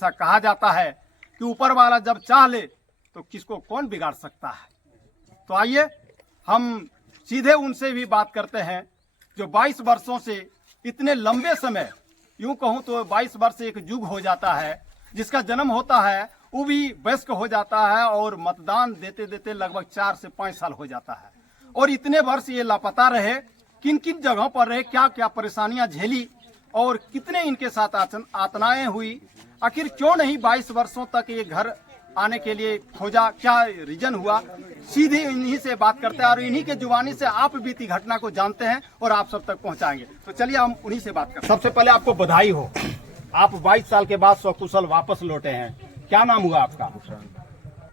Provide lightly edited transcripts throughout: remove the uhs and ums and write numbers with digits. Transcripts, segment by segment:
हमेशा कहा जाता है कि ऊपर वाला जब चाह ले तो किसको कौन बिगाड़ सकता है। तो आइए हम सीधे उनसे भी बात करते हैं जो 22 वर्षों से इतने लंबे समय, यूं कहूं तो 22 वर्ष एक युग हो जाता है, जिसका जन्म होता है वो भी वयस्क हो जाता है और मतदान देते देते लगभग 4 से 5 साल हो जाता है। और इतने वर्ष ये लापता रहे, किन किन जगहों पर रहे, क्या क्या परेशानियां झेली और कितने इनके साथ यातनाएं हुई, आखिर क्यों नहीं 22 वर्षों तक ये घर आने के लिए खोजा, क्या रीजन हुआ, सीधे इन्हीं से बात करते हैं और इन्हीं के जुबानी से आप बीती घटना को जानते हैं और आप सब तक पहुंचाएंगे। तो चलिए हम उन्हीं से बात करते हैं। सबसे पहले आपको बधाई हो, आप 22 साल के बाद सकुशल वापस लौटे हैं। क्या नाम हुआ आपका?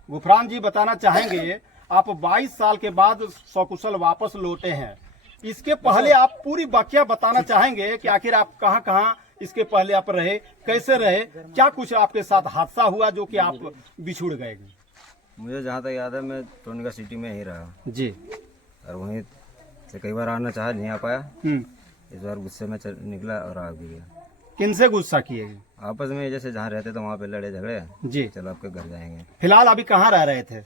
गुफरान जी, बताना चाहेंगे आप 22 साल के बाद सकुशल वापस लौटे हैं, इसके पहले आप पूरी वाकया बताना चाहेंगे कि आखिर आप कहाँ कहाँ इसके पहले आप रहे, कैसे रहे, क्या कुछ आपके साथ हादसा हुआ जो कि आप बिछुड़ गए? मुझे जहाँ तक याद है मैं टोनगा सिटी में ही रहा जी, और वहीं से कई बार आना चाहा, नहीं आ पाया। इस बार गुस्से में निकला और आ भी गया। किनसे गुस्सा किए? आपस में जैसे जहाँ रहते तो वहाँ पे लड़े झगड़े, जी। चलो आपके घर जाएंगे। फिलहाल अभी कहाँ रह रहे थे?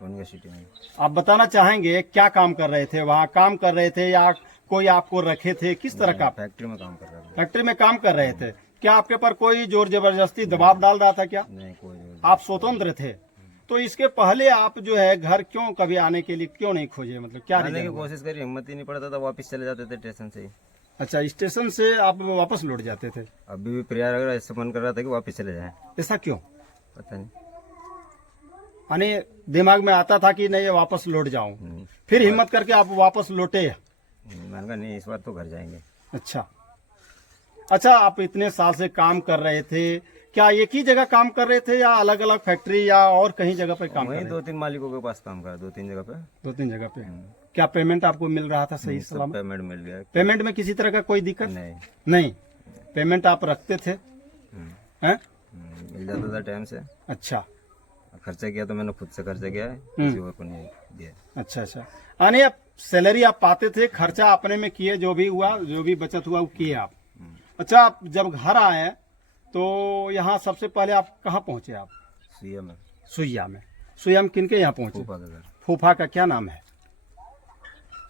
टोनगा सिटी में। आप बताना चाहेंगे क्या काम कर रहे थे? वहाँ काम कर रहे थे या कोई आपको रखे थे, किस तरह का? फैक्ट्री में काम कर रहा था। फैक्ट्री में काम कर रहे थे। क्या आपके पर कोई जोर जबरदस्ती दबाव डाल रहा था क्या? नहीं, कोई नहीं। आप स्वतंत्र थे। तो इसके पहले आप जो है घर क्यों कभी आने के लिए क्यों नहीं खोजे, मतलब क्या आने की रीजन हुआ? कोशिश करी, हिम्मत ही नहीं पड़ता था, वापस चले जाते थे स्टेशन से ही। अच्छा, स्टेशन से आप वापस लौट जाते थे? अभी भी प्रयास लग रहा, इससे मन कर रहा था कि वापस चले जाएं। ऐसा क्यों? पता नहीं, यानी दिमाग में आता था कि नहीं वापस लौट जाऊं, फिर हिम्मत करके आप वापस लौटे? मैंने कहा नहीं, इस बार तो घर जाएंगे। अच्छा, आप इतने साल से काम कर रहे थे, क्या एक ही जगह काम कर रहे थे या अलग अलग फैक्ट्री या और कहीं जगह पे काम कर वहीं रहे थे? 2-3 मालिकों के पास काम करा, 2-3 जगह पे। 2-3 जगह पे। क्या पेमेंट आपको मिल रहा था सही सब सलामत? पेमेंट मिल गया। पेमेंट में किसी तरह का कोई दिक्कत नहीं। पेमेंट आप रखते थे? हैं? मिल जाता था टाइम से। अच्छा, खर्चा किया तो मैंने खुद से खर्चा किया है, किसी और को नहीं दिया। अच्छा। यानी आप सैलरी आप पाते थे, खर्चा अपने में किए, जो भी हुआ, जो भी बचत हुआ वो किए आप। अच्छा, आप जब घर आए तो यहाँ सबसे पहले आप कहाँ पहुँचे? आप सुइया में। सुइया में किनके यहाँ पहुँचे? फूफा का घर। फूफा का क्या नाम है?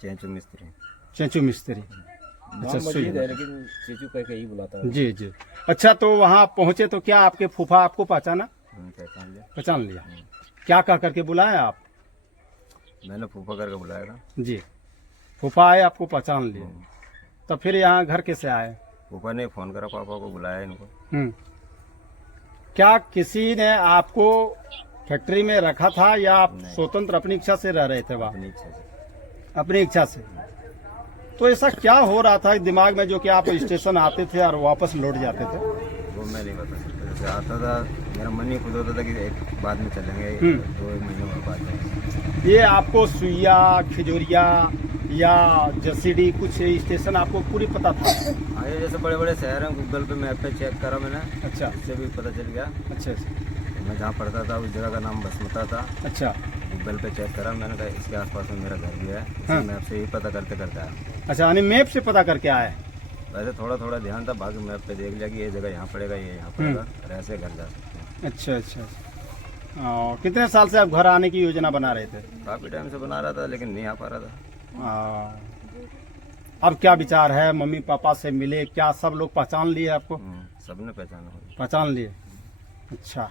चेंचू मिस्त्री। चेंचू मिस्त्री। अच्छा, सुइया, लेकिन चेंचू कह के ही बुलाता है। जी। अच्छा, तो वहाँ पहुँचे तो क्या आपके फूफा आपको पहचाना? पहचान लिया। क्या कह करके बुलाया आप? मैंने फूफा करके बुलाया था। जी, फूफा आए, आपको पहचान लिए। तो फिर यहाँ घर कैसे आए? फूफा ने फोन करा, पापा को बुलाया इनको। क्या किसी ने आपको फैक्ट्री में रखा था या आप स्वतंत्र अपनी इच्छा से रह रहे थे वहाँ? अपनी इच्छा से। अपनी इच्छा से। तो ऐसा क्या हो रहा था दिमाग में जो कि आप स्टेशन आते थे और वापस लौट जाते थे? वो मैं नहीं बता सकता। जैसे आता था मेरा मन ही खुद होता था कि एक बाद में चलेंगे, 2-1 महीने बाद जाएंगे। ये आपको सुइया, खिजोरिया या जसीडी कुछ स्टेशन आपको पूरी पता था? हाँ, ये जैसे बड़े बड़े शहर हैं, गूगल पे मैप पे चेक करा मैंने। अच्छा, इससे भी पता चल गया। अच्छा। मैं जहाँ पढ़ता था उस जगह का नाम बसमता था। अच्छा, गूगल पे चेक करा मैंने, कहा इसके आसपास में मेरा घर भी है। हाँ। मैप से ही पता करते करते आया। अच्छा, यानी मैप से पता करके आए? वैसे थोड़ा थोड़ा ध्यान था, बाकी मैप पे देख लिया कि ये जगह यहाँ पड़ेगा, ये यहाँ पड़ेगा, और ऐसे घर जा सकते हैं। अच्छा। कितने साल से आप घर आने की योजना बना रहे थे? काफ़ी टाइम से बना रहा था लेकिन नहीं आ पा रहा था। अब क्या विचार है? मम्मी पापा से मिले क्या? सब लोग पहचान लिए आपको? सबने पहचाना हो। पहचान लिए। अच्छा,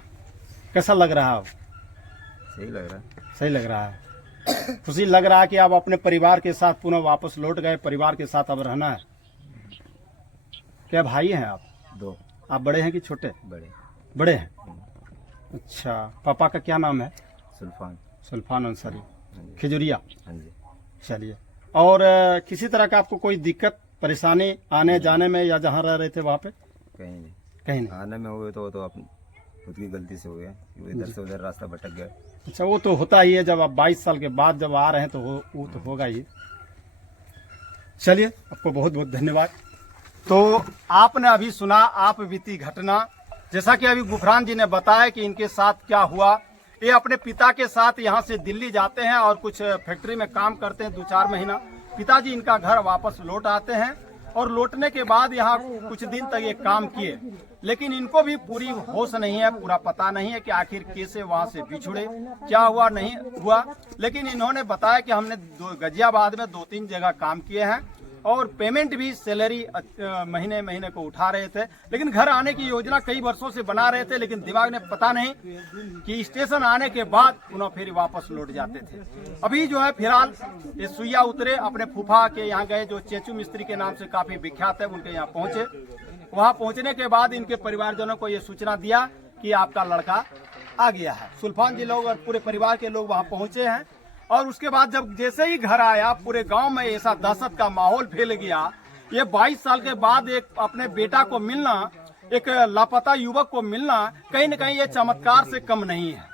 कैसा लग रहा है? सही लग रहा है। सही लग रहा है। खुशी लग रहा है कि आप अपने परिवार के साथ पुनः वापस लौट गए, परिवार के साथ अब रहना है। क्या भाई हैं आप? 2। आप बड़े हैं कि छोटे? बड़े हैं। अच्छा, पापा का क्या नाम है? सुल्फान अंसारी, खिजुरिया। हाँ जी। चलिए, और किसी तरह का आपको कोई दिक्कत परेशानी आने जाने में या जहाँ रह रहे थे वहाँ पे? कहीं नहीं। आने में हुए तो अपनी खुद की गलती से हो गया, इधर से उधर रास्ता भटक गया। अच्छा, वो तो होता ही है, जब आप 22 साल के बाद जब आ रहे हैं तो वो तो होगा ही। चलिए, आपको बहुत बहुत धन्यवाद। तो आपने अभी सुना आप बीती घटना, जैसा कि अभी गुफरान जी ने बताया कि इनके साथ क्या हुआ। ये अपने पिता के साथ यहाँ से दिल्ली जाते हैं और कुछ फैक्ट्री में काम करते हैं 2-4 महीना। पिताजी इनका घर वापस लौट आते हैं और लौटने के बाद यहाँ कुछ दिन तक ये काम किए, लेकिन इनको भी पूरी होश नहीं है, पूरा पता नहीं है कि आखिर कैसे वहां से बिछुड़े, क्या हुआ नहीं हुआ। लेकिन इन्होंने बताया कि हमने गाजियाबाद में 2-3 जगह काम किए हैं और पेमेंट भी सैलरी महीने महीने को उठा रहे थे, लेकिन घर आने की योजना कई वर्षों से बना रहे थे, लेकिन दिमाग ने पता नहीं कि स्टेशन आने के बाद उन्हें फिर वापस लौट जाते थे। अभी जो है फिलहाल ये सुइया उतरे, अपने फूफा के यहाँ गए जो चेचू मिस्त्री के नाम से काफी विख्यात है, उनके यहाँ पहुंचे। वहां पहुंचने के बाद इनके परिवारजनों को ये सूचना दिया कि आपका लड़का आ गया है। सुल्फान जी लोग और पूरे परिवार के लोग वहां पहुंचे हैं और उसके बाद जब जैसे ही घर आया पूरे गांव में ऐसा दहशत का माहौल फैल गया। ये 22 साल के बाद एक अपने बेटा को मिलना, एक लापता युवक को मिलना कहीं न कहीं ये चमत्कार से कम नहीं है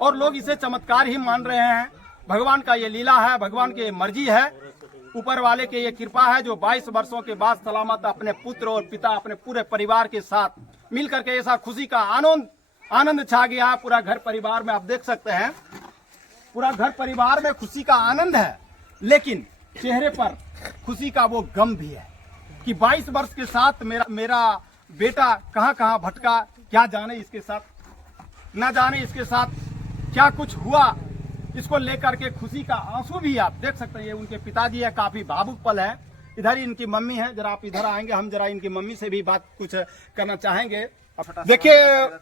और लोग इसे चमत्कार ही मान रहे हैं। भगवान का ये लीला है, भगवान की मर्जी है, ऊपर वाले की ये कृपा है जो 22 वर्षों के बाद सलामत अपने पुत्र और पिता अपने पूरे परिवार के साथ मिल करके ऐसा खुशी का आनंद छा गया पूरा घर परिवार में। आप देख सकते हैं पूरा घर परिवार में खुशी का आनंद है, लेकिन चेहरे पर खुशी का वो गम भी है कि 22 वर्ष के साथ मेरा बेटा कहां कहां भटका, क्या जाने इसके साथ, न जाने इसके साथ क्या कुछ हुआ। इसको लेकर के खुशी का आंसू भी आप देख सकते हैं। ये उनके पिताजी है, काफी भावुक पल है। इधर ही इनकी मम्मी है, जरा आप इधर आएंगे, हम जरा इनकी मम्मी से भी बात कुछ करना चाहेंगे। देखिए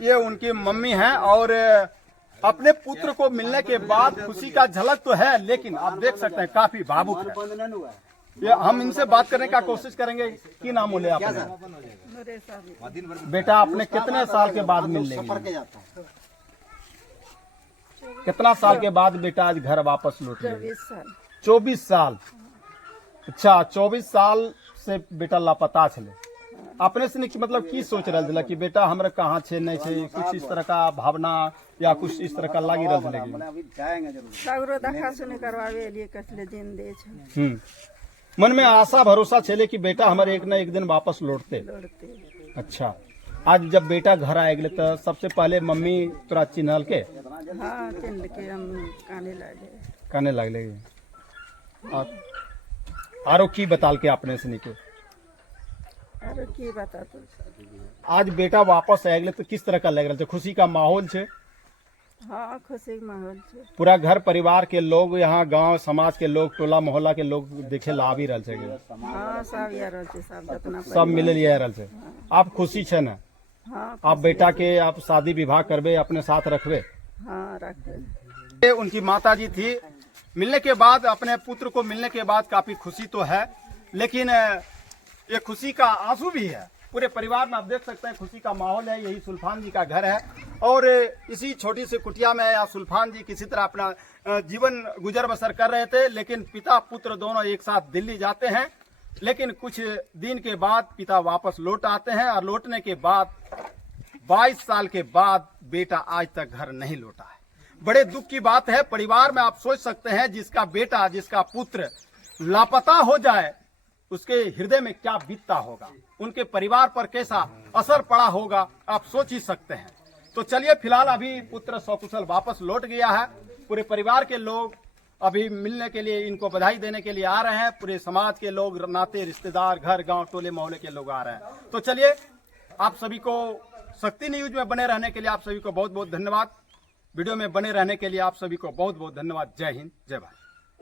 ये उनकी मम्मी है और अपने पुत्र को मिलने के बाद खुशी का झलक तो है, लेकिन आप देख सकते हैं काफी भावुक है। ये हम इनसे बात करने का कोशिश करेंगे। की नाम बोले आपने? बेटा आपने कितने साल के बाद मिल लेंगे? कितना साल के बाद बेटा आज घर वापस लौट गए? 24 साल। अच्छा, 24 साल से बेटा लापता छे। अपने से मतलब की सोच रहा कि बेटा हमरा कहाँ छे नहीं छे, कुछ इस तरह का भावना या कुछ इस तरह का लागी रही? मन में आशा भरोसा छे कि बेटा हमारे एक न एक दिन वापस लौटते। अच्छा, आज जब बेटा घर आए गए तो सबसे पहले मम्मी तोरा चिन्हल के? हाँ, चिन्ह के हम काने लगे। आरो की बताल के अपने से निके? अरे की बता तो आज बेटा वापस आए गए तो किस तरह का लग रहा है? खुशी का माहौल छे? हाँ, खुशी का माहौल छे। पूरा घर परिवार के लोग, यहाँ गांव समाज के लोग, टोला मोहल्ला के लोग देखे ला भी रहे छे? हाँ, सब ये रहे छे, सब मिलल ये रहे छे। आप खुशी छे ना? हाँ, आप बेटा के आप शादी विवाह करबे, अपने साथ रखबे? हाँ, रखबे। उनकी माता जी थी, मिलने के बाद अपने पुत्र को मिलने के बाद काफी खुशी तो है, लेकिन ये खुशी का आंसू भी है। पूरे परिवार में आप देख सकते हैं खुशी का माहौल है। यही सुल्फान जी का घर है और इसी छोटी सी कुटिया में यहाँ सुल्फान जी किसी तरह अपना जीवन गुजर बसर कर रहे थे, लेकिन पिता पुत्र दोनों एक साथ दिल्ली जाते हैं। लेकिन कुछ दिन के बाद पिता वापस लौट आते हैं और लौटने के बाद 22 साल के बाद बेटा आज तक घर नहीं लौटा है। बड़े दुख की बात है। परिवार में आप सोच सकते हैं जिसका बेटा, जिसका पुत्र लापता हो जाए उसके हृदय में क्या बीतता होगा, उनके परिवार पर कैसा असर पड़ा होगा, आप सोच ही सकते हैं। तो चलिए, फिलहाल अभी पुत्र सकुशल वापस लौट गया है। पूरे परिवार के लोग अभी मिलने के लिए, इनको बधाई देने के लिए आ रहे हैं। पूरे समाज के लोग, नाते रिश्तेदार, घर गांव टोले मोहल्ले के लोग आ रहे हैं। तो चलिए, आप सभी को शक्ति न्यूज में बने रहने के लिए आप सभी को बहुत बहुत धन्यवाद। वीडियो में बने रहने के लिए आप सभी को बहुत बहुत धन्यवाद। जय हिंद, जय भारत।